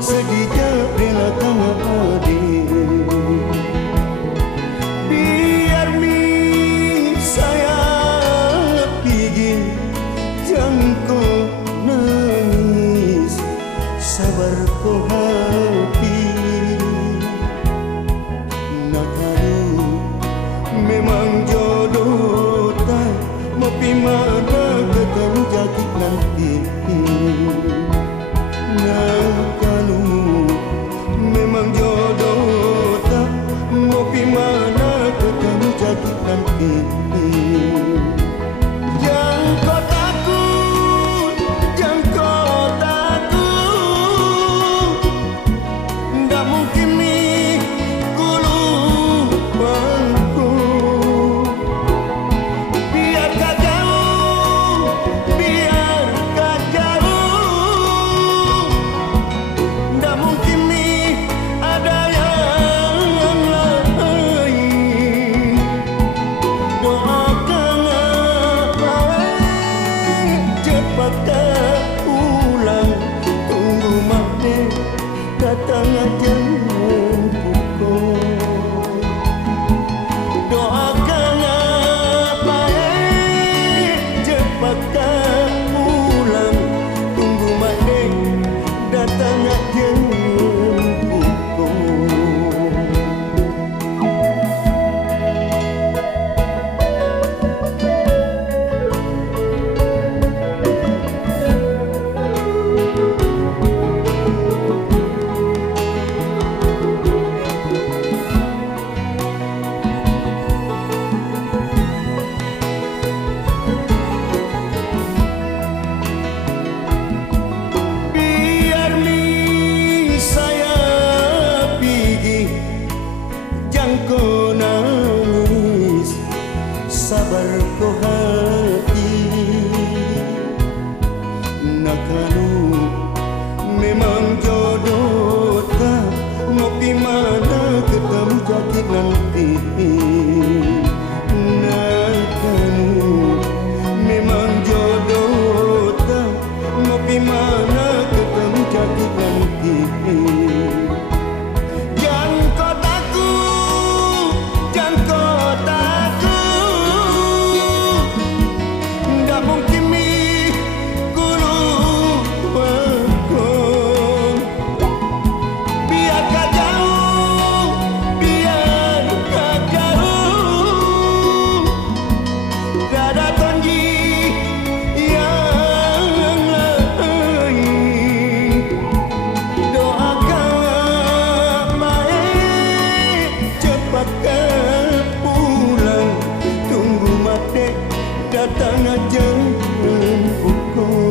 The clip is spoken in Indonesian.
sedihnya relakan hadir. Biar saya pergi, jangan kau nangis, sabar kau hati. Nak tahu memang jodoh tak mau mana ketemu jadi nanti. Memang jodoh tak mau mana ketemu jadi nanti. Jangan kau takut, jangan kau takut, tak mungkin nih ku lupaku. Biar kau jauh, biar kau jauh, tak mungkin nih ada yang lain. Doakan cepat pulang, tunggu mati datang aja pukul. Doakan cepat pulang, tunggu mati datang aja pukul. Biar saya pergi, jangan kau nangis, sabar kau hati. Nak lalu memang jodoh tak mau mana ketemu jadi nanti. Nak lalu memang jodoh tak mau mana ketemu jadi nanti. Jangan kau takut, jangan kau takut, tak mungkin nih ku lupaku. Biar kau jauh, biar kau jauh, tak ada janji yang lain. Doakan cepat pulang, tunggu mati datang aja pukul.